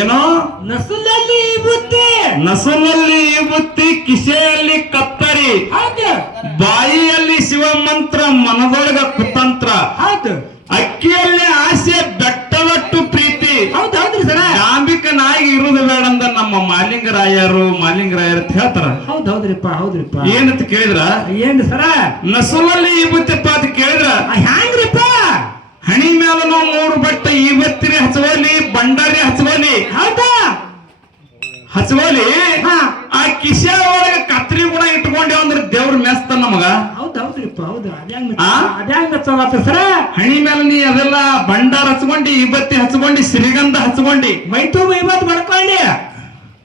ಏನೋ ನಸುಲಲ್ಲಿ ಬುತ್ತಿ, ನಸುಲಲ್ಲಿ ಬುತ್ತಿ, ಕಿಸೆಯಲ್ಲಿ ಕತ್ತರಿ, ಹೌದು ಬಾಯಿಯಲ್ಲಿ ಶಿವ ಮಂತ್ರ, ಮನದೊಳಗ ಕುತಂತ್ರ, ಹೌದು ಅಕ್ಕಿಯಲ್ಲಿ ಆಸೆ, ಬೆಟ್ಟದಟ್ಟು ಪ್ರೀತಿ, ಹೌದು ಹೌದ್ರಿ ಸರ, ಡಾಂಬಿಕನಾಗಿ ಇರುವುದು ಬೇಡಂದ ನಮ್ಮ ಮಾಲಿಂಗರಾಯರು ಅಂತ ಹೇಳ್ತಾರ. ಹೌದ್ ಹೌದ್ರಿಪ್ಪ ಹೌದ್ರಿಪ್ಪ. ಏನಂತ ಕೇಳಿದ್ರ, ಏನ್ ಸರ ನಸುವಲ್ಲಿ ಈಬತ್ತಿಪ್ಪ ಅಂತ ಕೇಳಿದ್ರ, ಹ್ಯಾಂಗ್ರಿಪ್ಪ ಹಣಿ ಮೇಲೆ ನಾವು 3 ಬಟ್ಟ ಈಬತ್ತಿನ ಹಚ್ಚವಲಿ, ಬಂಡಾರಿ ಹಚ್ಚವಲಿ, ಹೌದಾ ಹಚ್ಚವಲಿ, ಹಾ. ಆ ಕಿಸೆ ಒಳಗೆ ಕತ್ರಿ ಗುಣ ಇಟ್ಕೊಂಡೇವ ಅಂದ್ರೆ ದೇವ್ರ ಮೆಸ್ತ ನಮಗ. ಹೌದ್ ಹೌದ್ರಿಪ್ಪ ಹೌದು. ಆ? ಅದ್ಯಾಂಗ ಮೆಚ್ಚವಾತ ಸರ, ಹಣಿ ಮೇಲೆ ನೀ ಅದೆಲ್ಲ ಬಂಡಾರ ಹಚ್ಕೊಂಡಿ, ಈಬತ್ತಿ ಹಚ್ಕೊಂಡಿ, ಸಿರಿಗಂಧ ಹಚ್ಕೊಂಡಿ, ಮೈತು ಇವತ್ತು ಮಾಡ್ಕೊಂಡಿ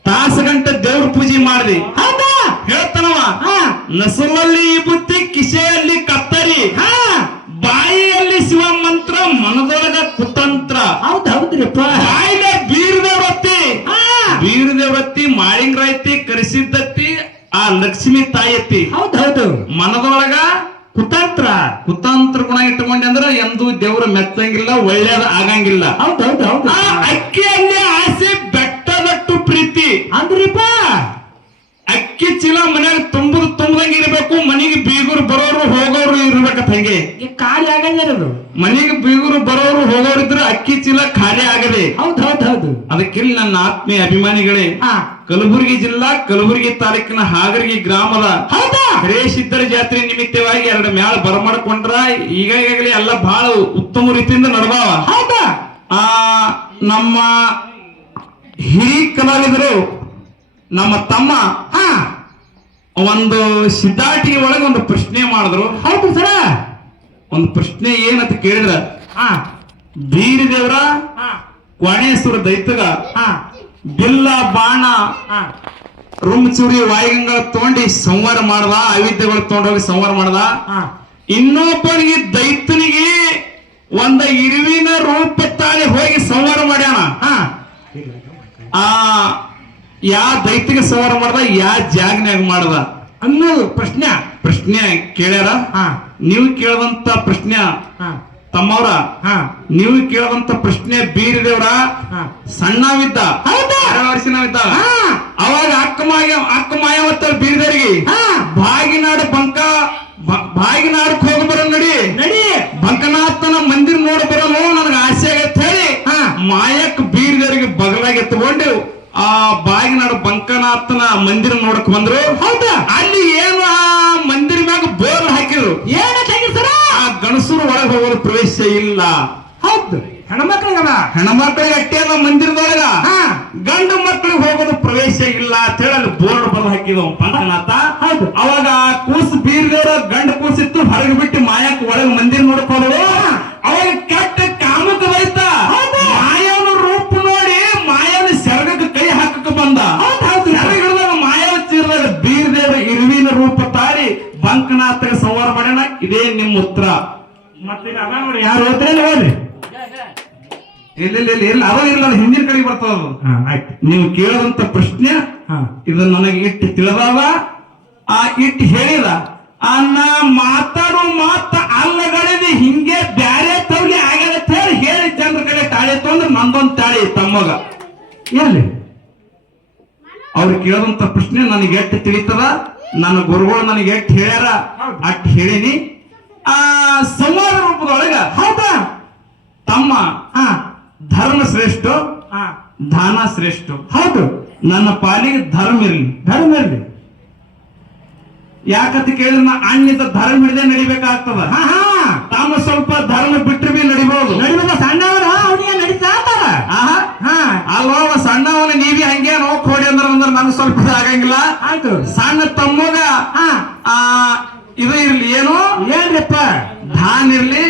ತಾಸು ಗಂಟೆ ದೇವ್ರ ಪೂಜೆ ಮಾಡ್ದಿ. ಹೌದಾ ಹೇಳ್ತಾನವ, ಹಾ ನಸುವಲ್ಲಿ ಈಬತ್ತಿ, ಕಿಸೆಯಲ್ಲಿ ಕತ್ತರಿ, ಹಾ ಬಾಯಿಯಲ್ಲಿ ಶಿವ ಮಂತ್ರ, ಮನದೊಳಗ ಕುತಂತ್ರ. ಹೌದ್ ಹೌದ್ರಿಪ್ಪ. ಬಾಯಿಲೆ ಬೀರದೇವ್ರತ್ತಿ, ಹಾ ಬೀರದೇವ್ರತ್ತಿ, ಮಾಳಿಂಗ್ರೈತಿ, ಕರೆಸಿದ್ದತ್ತಿ, ಆ ಲಕ್ಷ್ಮಿ ತಾಯತ್ತಿ. ಹೌದ್ ಹೌದು. ಮನದೊಳಗ ಕುತಂತ್ರ, ಕುತಂತ್ರ ಗುಣ ಇಟ್ಟುಕೊಂಡೆ ಅಂದ್ರ ಎಂದೂ ದೇವ್ರ ಮೆಚ್ಚಂಗಿಲ್ಲ, ಒಳ್ಳೇದ ಆಗಂಗಿಲ್ಲ. ಹೌದ್ ಹೌದು ಹೌದು. ಆ ಅಕ್ಕಿಯಲ್ಲಿ ಆಸೆ, ಬೆಟ್ಟದಟ್ಟು ಪ್ರೀತಿ. ಅಂದ್ರಿಪ್ಪ ಅಕ್ಕಿ ಚೀಲ ಮನ್ಯಾಗ ತುಂಬದಂಗೆ ಇರ್ಬೇಕು, ಮನೆಗೆ ಬೀಗರು ಬರೋರು ಹೋಗೋರು ಇರ್ಬೇಕಂತ. ಹಂಗೆ ಈ ಖಾಲಿ ಆಗಂಗಿರೋದು, ಮನೆಗೆ ಬೀಗರು ಬರೋರು ಹೋಗೋರು ಇದ್ರೆ ಅಕ್ಕಿ ಚೀಲ ಖಾಲಿ ಆಗದೆ. ಹೌದ್ ಹೌದ್ ಹೌದು. ಅದಕ್ಕಿಲ್ಲಿ ನನ್ನ ಆತ್ಮೀಯ ಅಭಿಮಾನಿಗಳೇ, ಹಾ ಕಲಬುರಗಿ ಜಿಲ್ಲಾ, ಕಲಬುರಗಿ ತಾಲೂಕಿನ ಹಾಗರಗಿ ಗ್ರಾಮದ ಹೌದಾ ಹರೇಶಿದ್ದರ ಜಾತ್ರೆ ನಿಮಿತ್ತವಾಗಿ 2 ಮ್ಯಾಳ ಬರಮಾಡ್ಕೊಂಡ್ರ ಈಗಾಗಲೇ ಎಲ್ಲ ಬಹಳ ಉತ್ತಮ ರೀತಿಯಿಂದ ನಡೆದಾವ. ಹೌದಾ ಆ ನಮ್ಮ ಹಿರಿ ಕಲಾವಿದರು ನಮ್ಮ ತಮ್ಮ ಹಾ ಒಂದು ಸಿದ್ಧಾಟಿಗೆ ಒಳಗೆ ಒಂದು ಪ್ರಶ್ನೆ ಮಾಡಿದ್ರು. ಹೌದು ಸರ. ಒಂದು ಪ್ರಶ್ನೆ ಏನಂತ ಕೇಳಿದ್ರ, ಹಾ ಬೀರದೇವ್ರ ಹಾ ಕ್ವಾಣೇಶ್ವರ ದೈತಗ ಹಾ ಬಿಲ್ಲ ಬಾಣ ಹಾ ರುಮ್ಚೂರಿ ವಾಯುಗಂಗಳ ತಗೊಂಡಿ ಸಂಹಾರ ಮಾಡದ, ಅವಿದ್ಯೆಗಳು ತಗೊಂಡೋಗಿ ಸಂಹಾರ ಮಾಡದ. ಹಾ ಇನ್ನೊಬ್ಬನಿಗೆ ದೈತನಿಗೆ ಒಂದ ಇರುವಿನ ರೂಪ ತಾಳಿ ಹೋಗಿ ಸಂಹಾರ ಮಾಡ್ಯಾನ. ಹಾ ಆ ಯಾ ದೈತಿಗೆ ಸಂಹಾರ ಮಾಡ್ದ, ಯಾ ಜಾಗನ್ಯಾಗ ಮಾಡ್ದ ಅನ್ನೋದು ಪ್ರಶ್ನೆ ಕೇಳ್ಯಾರ. ಹಾ ನೀವು ಕೇಳದಂತ ಪ್ರಶ್ನೆ ಹಾ ತಮ್ಮವ್ರ, ಹಾ ನೀವು ಕೇಳದಂತ ಪ್ರಶ್ನೆ ಬೀರದೇವ್ರ ಹಾ ಸಣ್ಣವಿದ್ದ, ಹೌದಾ 2 ವರ್ಷನವಿದ್ದ. ಹಾ ಅವಾಗ ಅಕ್ಕ ಮಾಯವತ್ತ ಬೀರದೇವ್ರಿಗೆ ಹಾ ಬಾಗಿನಾಡಕ್ ಹೋಗಿ ಬರೋ ನಡಿ ನಡಿ ಬಂಕನಾಥನ ಮಂದಿರ ನೋಡ ಬರೋನು ನನಗೆ ಆಸೆ ಆಗತ್ತೆ ಹೇಳಿ ಹಾ ಮಾಯಕ್ ಬೀರದೇವ್ರಿಗೆ ಬಗಲಾಗಿ ಎತ್ಕೊಂಡು ಆ ಬಾಗಿನಾಡು ಬಂಕನಾಥನ ಮಂದಿರ ನೋಡಕ್ ಬಂದ್ರು. ಹೌದಾ ಅಲ್ಲಿ ಏನು ಆ ಮಂದಿರ ಮ್ಯಾಗ ಬೋರ್ ಹಾಕಿದ್ರು, ಏನಕ್ಕೆ ಸರ, ಆ ಗಣಸರು ಒಳಗೆ ಹೋಗೋದು ಪ್ರವೇಶ ಇಲ್ಲ. ಹೌದು ಹೆಣ್ಮಕ್ಳಿಗದ, ಹೆಣ್ಮಕ್ಳಿಗೆ ಅಟ್ಟೆ ಅದ ಮಂದಿರದೊಳಗ, ಹಾ ಗಂಡು ಮಕ್ಕಳಿಗೆ ಹೋಗೋದು ಪ್ರವೇಶ ಇಲ್ಲ ಅಂತ ಹೇಳಿ ಅಲ್ಲಿ ಬೋರ್ಡ್ ಬರೆದು ಹಾಕಿದವ ಬಂಕನಾಥ. ಹೌದು ಅವಾಗ ಆ ಕೂಸು ಬೀರದೇವ್ರ ಗಂಡು ಕೂಸಿತ್ತು ಹೊರಗೆ ಬಿಟ್ಟು ಮಾಯಕ್ ಒಳಗೆ ಮಂದಿರ ನೋಡಕ್ ಹೋದವು. ಅವಾಗ ಕೆಟ್ಟ ಕಾಮಕ ರೈತ ಮಾಯವನ ರೂಪ ನೋಡಿ ಮಾಯವನ ಸೆರಗಕ್ಕೆ ಕೈ ಹಾಕಕ್ಕೆ ಬಂದ. ಸೆರಗಿಡ್ದಾಗ ಮಾಯವ ಚೀರದಾಗ ಬೀರದೇವ್ರ ಇರುವಿನ ರೂಪ ತಾಳಿ ಬಂಕನಾಥಗೆ ಸಂಹಾರ ಮಾಡೋಣ. ಇದೇ ನಿಮ್ಮ ಉತ್ತರ. ಮತ್ತೆ ಅದ ನೋಡಿ ಯಾರು ಹೋದ್ರೆ ಹೋಗ್ರಿ. ಇಲ್ಲ ಅದ ಇಲ್ಲ, ಹಿಂದಿನ ಕಡೆಗೆ ಬರ್ತದ. ಆಯ್ತು ನೀವು ಕೇಳದಂತ ಪ್ರಶ್ನೆ ಹಾ ಇದು ನನಗೆ ಇಟ್ಟು ತಿಳಿದಾವ, ಆ ಇಟ್ಟು ಹೇಳಿದ. ನಾ ಮಾತಾಡೋ ಮಾತ ಅಲ್ಲಗಳಿದ ಹಿಂಗೆ ಬ್ಯಾರೆ ತವ್ಲಿ ಆಗ್ಯಾದ ಹೇಳಿ ಜನರ ಕಡೆ ತಾಳಿ ತಂದ್ರೆ ನಂದೊಂದು ತಾಳಿ ತಮ್ಮಗ ಎಲ್ಲಿ ಅವ್ರು ಕೇಳದಂತ ಪ್ರಶ್ನೆ ನನಗೆ ಎಟ್ಟು ತಿಳಿತದ, ನನ್ನ ಗುರುಗಳು ನನಗೆ ಎಟ್ಟು ಹೇಳ್ಯಾರ ಅಟ್ಟು ಹೇಳಿನಿ. ಆ ಸಂವಾದ ರೂಪದೊಳಗ ಹೌದಾ ತಮ್ಮ ಹಾ ಧರ್ಮ ಶ್ರೇಷ್ಠ, ಹಾ ದಾನ ಶ್ರೇಷ್ಠ. ಹೌದು ನನ್ನ ಪಾಲಿಗೆ ಧರ್ಮ ಇರ್ಲಿ. ಧರ್ಮ ಇರ್ಲಿ. ಯಾಕಂತ ಕೇಳಿದ್ರೆ ನಾ ಅಣ್ಣಿದ್ದ ಧರ್ಮ ಹಿಡಿದೇ ನಡಿಬೇಕಾಗ್ತದ. ಹಾ ಹಾ ತಾಮ ಸ್ವಲ್ಪ ಧರ್ಮ ಬಿಟ್ಟರೆ ಬಿ ನಡಿಬಹುದು. ನಡಿಬೇಕ ಸಣ್ಣವರ ಅವನಿಗೆ ನಡೀತಾ ಆಹಾ ಹಾ ಅಲ್ವಾ ಸಣ್ಣವನ ನೀವಿ ಹಂಗೆ ನೋಕ್ ಹೊಡಿ ಅಂದ್ರೆ ನನಗೆ ಸ್ವಲ್ಪ ಆಗಂಗಿಲ್ಲ. ಆಯ್ತು ಸಣ್ಣ ತಮ್ಮಗ ಹಾ ಆ ಇದು ಇರ್ಲಿ, ಏನು ಏನ್ರಿಪ್ಪ ದಾನ ಇರ್ಲಿ,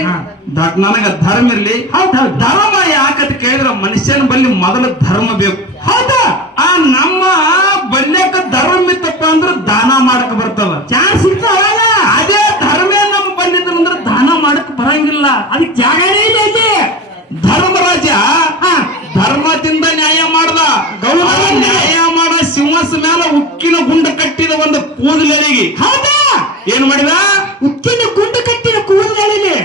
ನನಗ ಧರ್ಮ ಇರ್ಲಿ. ಹೌದ್ ಹೌದು ಧರ್ಮ ಯಾಕಂತ ಕೇಳಿದ್ರೆ ಮನುಷ್ಯನ ಬಲ್ಲಿ ಮೊದಲು ಧರ್ಮ ಬೇಕು. ಹೌದಾ ಆ ನಮ್ಮ ಬಲ್ಯಕ ಧರ್ಮ ಇತ್ತಪ್ಪ ಅಂದ್ರೆ ದಾನ ಮಾಡಕ್ ಬರ್ತದ, ಚಾನ್ಸ್ ಸಿಗ್ತಾವ. ಅದೇ ಧರ್ಮ ನಮ್ಮ ಬಂದಿತ್ತಂದ್ರೆ ದಾನ ಮಾಡಕ್ ಬರಂಗಿಲ್ಲ. ಅದಕ್ಕೆ ಜಾಗನೇ ಇಲ್ಲ ಇಲ್ಲಿ. ಧರ್ಮರಾಜ ಧರ್ಮದಿಂದ ನ್ಯಾಯ ಮಾಡ್ದ. ನ್ಯಾಯ ಮಾಡ ಸಿಂಹಸ ಮೇಲೆ ಉಕ್ಕಿನ ಗುಂಡ ಕಟ್ಟಿದ ಒಂದು ಕೂದಲಿಗೆ ಹೌದಾ ಏನ್ ಮಾಡಿದ, ಉಕ್ಕಿನ ಗುಂಡು ಕಟ್ಟಿದ ಕೂದಲಿಗೆ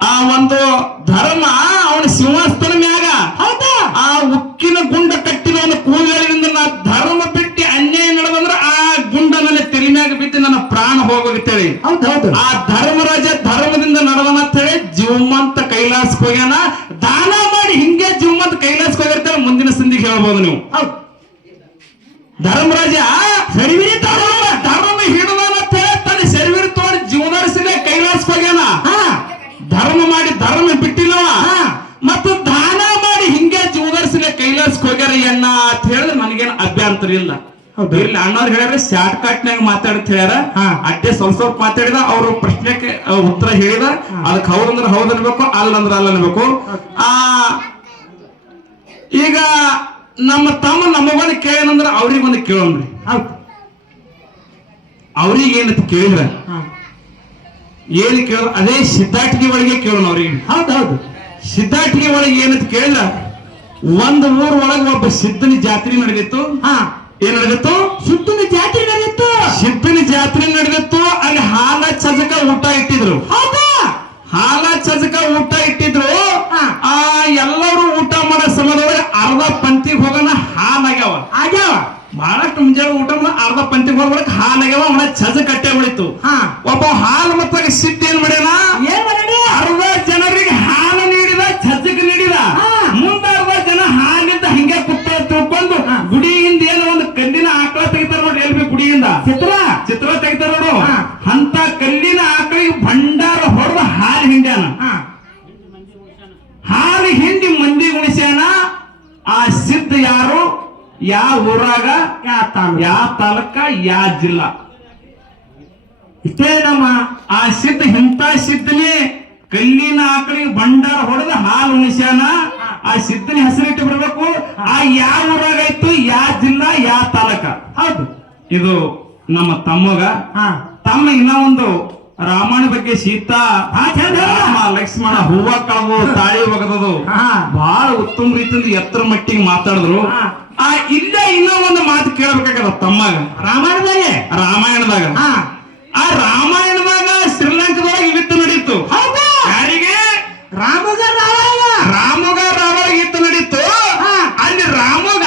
ಆ ಒಂದು ಧರ್ಮ ಅವನ ಸಿಂಹಾಸನ ಮ್ಯಾಗ ಹೌದಾ ಆ ಉಕ್ಕಿನ ಗುಂಡ ಕಟ್ಟಿದವನ ಕೂದಲಿನಿಂದ ನಾ ಧರ್ಮ ಬಿಟ್ಟು ಅನ್ಯಾಯ ನಡೆದಂದ್ರ ಆ ಗುಂಡ ನನ್ನ ತಲೆ ಮ್ಯಾಗ ಬಿದ್ದು ನನ್ನ ಪ್ರಾಣ ಹೋಗೋಗಿತ್ತೇಳಿ. ಹೌದು ಆ ಧರ್ಮರಾಜ ಧರ್ಮದಿಂದ ನಡೆದನ ಅಂತ ಹೇಳಿ ಜೀವಮಂತ ಕೈಲಾಸಕ್ಕೆ ಹೋಗ್ಯಾನ. ದಾನ ಮಾಡಿ ಹಿಂಗೆ ಜೀವಮಂತ ಕೈಲಾಸಕ್ಕೆ ಹೋಗಿರ್ತಾರೆ. ಮುಂದಿನ ಸಂಧಿಗೆ ಹೇಳ್ಬೋದು ನೀವು. ಹೌದು ಧರ್ಮರಾಜ ಸರಿವಿರಿ ಧರ್ಮ ಹಿಡಿದಾನ ಅಂತ ಹೇಳಿ ತನ್ನ ಸರಿವಿರಿ ತೋಡಿ ಜೀವನರ್ಸಲೇ ಕೈಲಾಸಕ್ಕೆ ಹೋಗ್ಯಾನ. ಧರ್ಮ ಮಾಡಿ ಧರ್ಮ ಬಿಟ್ಟಿಲ್ಲವ. ಮತ್ತು ದಾನ ಮಾಡಿ ಹಿಂಗೆ ಜೀವನರ್ಸಲೇ ಕೈಲಾಸಕ್ಕೆ ಹೋಗ್ಯಾರ ಎಣ್ಣ ಅಂತ ಹೇಳಿದ್ರೆ ನನಗೇನು ಅಭ್ಯಂತರ ಇಲ್ಲ. ಇಲ್ಲಿ ಅಣ್ಣವ್ರು ಹೇಳ್ಯಾರ ಶಾರ್ಟ್ ಕಟ್ ನಾಗ ಮಾತಾಡತ್ ಹೇಳ್ಯಾರ. ಅಟ್ಟೆ ಸ್ವಲ್ಪ ಮಾತಾಡಿದ ಅವ್ರ ಪ್ರಶ್ನೆಗೆ ಉತ್ತರ ಹೇಳಿದ. ಅದಕ್ಕೆ ಹೌದಂದ್ರೆ ಹೌದ್ ಅನ್ಬೇಕು, ಅಲ್ಲಂದ್ರೆ ಅಲ್ಲ ಅನ್ಬೇಕು. ಈಗ ನಮ್ಮ ತಮ್ಮ ನಮಗೊಂದು ಕೇಳಂದ್ರ ಅವ್ರಿಗೊಂದು ಕೇಳೋಣ್ರಿ. ಅವ್ರಿಗೆ ಏನಂತ ಕೇಳಿದ್ರ ಏನು ಕೇಳ ಅದೇ ಸಿದ್ಧಾಟಿಗೆ ಒಳಗೆ ಕೇಳೋಣ ಅವ್ರಿಗೆ. ಹೌದು ಸಿದ್ಧಾಟಿಗೆ ಒಳಗೆ ಏನಂತ ಕೇಳಿದ್ರ ಒಂದು ಊರ್ ಒಳಗೆ ಒಬ್ಬ ಸಿದ್ಧನ ಜಾತ್ರೆ ನಡೆದಿತ್ತು. ಏನ್ ನಡೆದಿತ್ತು? ಸುತ್ತನ ಜಾತ್ರೆ ನಡೆದಿತ್ತು. ಸಿದ್ಧನ ಜಾತ್ರೆ ನಡೆದಿತ್ತು. ಅಲ್ಲಿ ಹಾಲ ಚಜಕ ಊಟ ಇಟ್ಟಿದ್ರು. ಹೌದಾ ಹಾಲ ಚಜಕ ಊಟ ಇಟ್ಟಿದ್ರು. ಎಲ್ಲರೂ ಊಟ ಮಾಡೋ ಸಮಯದೊಳಗೆ ಅರ್ಧ ಪಂಕ್ತಿಗೆ ಹೋಗೋಣ ಹಾಲಾಗ್ಯಾವ. ಬಹಳಷ್ಟು ಮುಂಜಾನೆ ಊಟ ಅರ್ಧ ಪಂಕ್ತಿಗೆ ಹೋಗ್ಬೇಕು ಹಾಲಾಗ್ಯಾವ. ಅವನ ಚಜ ಕಟ್ಟೆ ಉಳಿತು. ಒಬ್ಬ ಹಾಲು ಮತ್ತಾಗ ಸಿದ್ಧ ಏನ್ ಮಾಡ್ಯಾನ? ಅರ್ಧ ಜನರಿಗೆ ಹಾಲು ನೀಡಿದ, ಚಜಕ್ ನೀಡಿದ. ಮುಂದೆ ಅರ್ಧ ಜನ ಹಾಲಿಂದ ಹಿಂಗೆ ಕುತ್ತ ತಿಳ್ಕೊಂಡು ಗುಡಿಯಿಂದ ಏನೋ ಒಂದು ಕಲ್ಲಿನ ಆಕಳ ತೆಗಿತಾರ ನೋಡಿ. ಎಲ್ಬಿ ಗುಡಿಯಿಂದ ಚಿತ್ರ ತೆಗಿತಾರ ನೋಡು. ಅಂತ ಕಲ್ಲಿನ ಆಕಳಿಗೆ ಭಂಡಾರ ಹೊಡೆದ ಹಾಲು ಹಿಂಡ್ಯಾನ. ಹಾಲು ಹಿಂಡಿ ಮಂದಿ ಉಣಿಸ್ಯಾನ. ಆ ಸಿದ್ಧ ಯಾರು? ಯಾವ ಊರಾಗ, ಯಾವ ತಾಲೂಕ, ಯಾವ ಜಿಲ್ಲಾ? ಇಷ್ಟೇ ನಮ್ಮ ಆ ಸಿದ್ಧ. ಇಂಥ ಸಿದ್ಧನೇ ಕಲ್ಲಿನ ಆಕಳಿಗೆ ಭಂಡಾರ ಹೊಡೆದ ಹಾಲು ಉಣಿಸ್ಯಾನ. ಆ ಸಿದ್ಧನ ಹೆಸರಿಟ್ಟು ಬರ್ಬೇಕು. ಆ ಯಾವ ಊರಾಗ ಇತ್ತು, ಯಾವ ಜಿಲ್ಲಾ, ಯಾವ ತಾಲೂಕ? ಹೌದು. ಇದು ನಮ್ಮ ತಮ್ಮಗ. ತಮ್ಮ ಇನ್ನ ಒಂದು ರಾಮಾಯಣ ಬಗ್ಗೆ ಸೀತಾ ರಾಮ ಲಕ್ಷ್ಮಣ ಹೂವ ಕಳವು ತಾಳಿ ಒಗದದು ಬಹಳ ಉತ್ತಮ ರೀತಿಯಿಂದ ಎತ್ತರ ಮಟ್ಟಿಗೆ ಮಾತಾಡಿದ್ರು. ಇಲ್ಲ ಇನ್ನೂ ಒಂದು ಮಾತು ಕೇಳಬೇಕಾಗದ ತಮ್ಮಗ. ರಾಮಾಯಣದಾಗ ಆ ರಾಮಾಯಣದಾಗ ಶ್ರೀಲಂಕಾದೊಳಗೆ ಯುದ್ಧ ನಡೀತು. ಯಾರಿಗೆ? ರಾಮಗ ರಾವಣ ಯುದ್ಧ ನಡೀತು. ಅಲ್ಲಿ ರಾಮಗ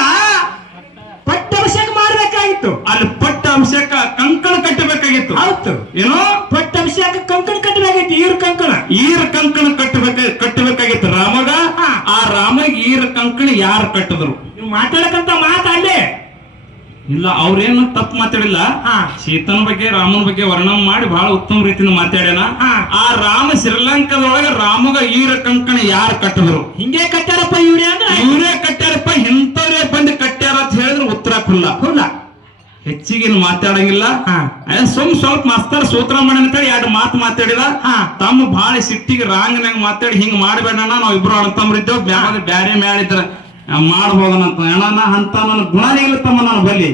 ಪಟ್ಟಾಭಿಷೇಕ ಮಾಡ್ಬೇಕಾಗಿತ್ತು. ಅಲ್ಲಿ ಪಟ್ಟಾಭಿಷೇಕ ಕಂಕಣ ಕಟ್ಟಬೇಕಾಗಿತ್ತು. ಹೌದು. ಏನೋ ಪಟ್ಟಾಭಿಷೇಕ ಕಂಕಣ ಕಟ್ಟಬೇಕಾಗಿತ್ತು. ಈರ ಕಂಕಣ ಕಟ್ಟಬೇಕಾಗಿತ್ತು ರಾಮಗ. ಆ ರಾಮಗ ಈರ ಕಂಕಣ ಯಾರು ಕಟ್ಟಿದ್ರು? ನೀವು ಮಾತಾಡಕಂತ ಮಾತಾಡ್ಲಿ ಇಲ್ಲ, ಅವ್ರೇನು ತಪ್ಪು ಮಾತಾಡಿಲ್ಲ. ಸೀತನ ಬಗ್ಗೆ ರಾಮನ ಬಗ್ಗೆ ವರ್ಣನೆ ಮಾಡಿ ಬಹಳ ಉತ್ತಮ ರೀತಿಯಿಂದ ಮಾತಾಡ್ಯಾನ. ಆ ರಾಮ ಶ್ರೀಲಂಕಾದೊಳಗೆ ರಾಮಗ ಈರ ಕಂಕಣ ಯಾರು ಕಟ್ಟಿದ್ರು? ಹಿಂಗೆ ಕಟ್ಟಾರಪ್ಪ ಇವ್ರೆ ಅಂದ್ರೆ ಇವರೇ ಕಟ್ಟಾರಪ್ಪ, ಇಂಥವ್ರೇ ಬಂದು ಕಟ್ಟ್ಯಾರ ಅಂತ ಹೇಳಿದ್ರೆ ಉತ್ತರ ಖುಲ್ಲ. ಹೆಚ್ಚಿಗೆ ಮಾತಾಡಂಗಿಲ್ಲ. ಸ್ವಲ್ಪ ಮಾಸ್ತರ್ ಸೂತ್ರ ಮಾಡಿ ಅಂತೇಳಿ ಎರಡು ಮಾತು ಮಾತಾಡಿದ. ತಮ್ಮ ಬಹಳ ಸಿಟ್ಟಿಗೆ ರಾಂಗ್ನಾಗ ಮಾತಾಡಿ ಹಿಂಗ್ ಮಾಡ್ಬೇಡ, ನಾವ್ ಇಬ್ರು ಅಣ್ತಂಬ್ರಿದ್ದೇವ್, ಬ್ಯಾರೆ ಮ್ಯಾಳಿದ್ರ ಮಾಡ್ಬೋದನಂತ. ಅಣ್ಣ ಅಂತ ನನ್ನ ಗುಣನೇ ಇಲ್ಲ ತಮ್ಮ ನಾನು ಬಲ್ಲಿ.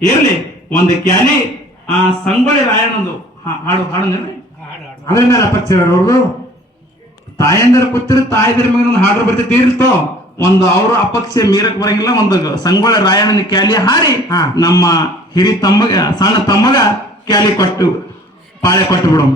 ಇರ್ಲಿ, ಒಂದು ಕ್ಯಾಲಿ ಆ ಸಂಗೊಳ್ಳಿ ರಾಯಣ್ಣಂದು ಹಾಡು ಅದ್ರ ಮೇಲೆ ಅಪಕ್ಷರವ್ರದು ತಾಯಂದಿರ ಕೂತಿರು ತಾಯಿದಿರ ಮಗನ ಹಾಡ್ರು ಬರ್ತೈತಿ ಇರ್ತೋ. ಒಂದು ಅವರು ಅಪಕ್ಷ ಮೀರಕ್ ಬರಂಗಿಲ್ಲ. ಒಂದು ಸಂಗೊಳ್ಳಿ ರಾಯಣ್ಣನ ಕ್ಯಾಲಿ ಹಾಡಿ ನಮ್ಮ ಹಿರಿ ತಮ್ಮಗ ಸಣ್ಣ ತಮ್ಮಗ ಕ್ಯಾಲಿ ಕೊಟ್ಟು ಪಾಳೆ ಕೊಟ್ಟು ಬಿಡೋಣ.